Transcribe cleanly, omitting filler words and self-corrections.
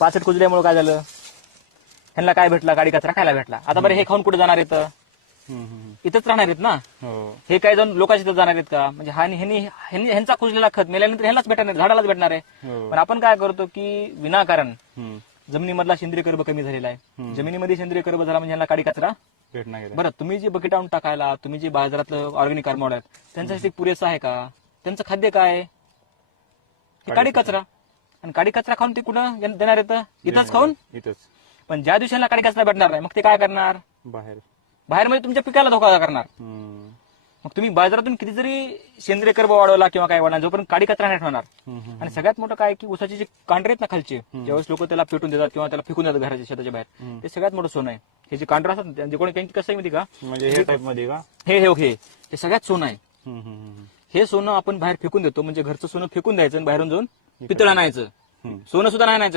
पाचट कुजल्यामुळे काय झालं, ह्यांना काय भेटला, गाडी कचरा खायला भेटला. आता बरं हे खाऊन कुठे जाणार आहेत, इथंच राहणार आहेत ना. हे काही जण लोकांच्या इथं जाणार आहेत का, म्हणजे ह्यांचा कुजलेला खत मेल्यानंतर ह्यालाच भेटणार आहे, झाडालाच भेटणार आहे. पण आपण काय करतो की विनाकारण जमिनीमधला सेंद्रिय कर्ब कमी झालेला आहे. जमिनीमध्ये सेंद्रिय कर्ब झाला म्हणजे ह्यांना काडी कचरा भेटणार. बरं, तुम्ही जे बकेट आणून टाकायला, तुम्ही जे बाजारातलं ऑर्गॅनिक कार्बन आहेत त्यांच्यासाठी पुरेसं आहे का? त्यांचं खाद्य काय, काडी कचरा. आणि काडी कचरा खाऊन ते कुठं देणार येतं, इथंच खाऊन. पण ज्या दिवशी काडी कचरा भेटणार नाही, मग ते काय करणार, बाहेर म्हणजे तुमच्या पिकाला धोका करणार. मग तुम्ही बाजारातून किती जरी सेंद्रिय कर्ब वाढवला किंवा काय वाढणार, जोपर्यंत काडी कचरा नाही ठेवणार. आणि सगळ्यात मोठं काय की ऊसाचे जे कांडरे आहेत ना खालचे, ज्यावेळेस लोक त्याला पेटून देतात किंवा त्याला फेकून देतात घराच्या शेताच्या बाहेर, ते सगळ्यात मोठं सोनं आहे. हे जे कांडर असतात त्यांचे कोणी कसं आहे माहिती का, म्हणजे हे टाईप मध्ये का, हे सगळ्यात सोनं आहे. हे सोनं आपण बाहेर फेकून देतो, म्हणजे घरचं सोनं फेकून द्यायचं आणि बाहेरून जाऊन पितळ आणायचं. सोनं सुद्धा नाही आणायचं.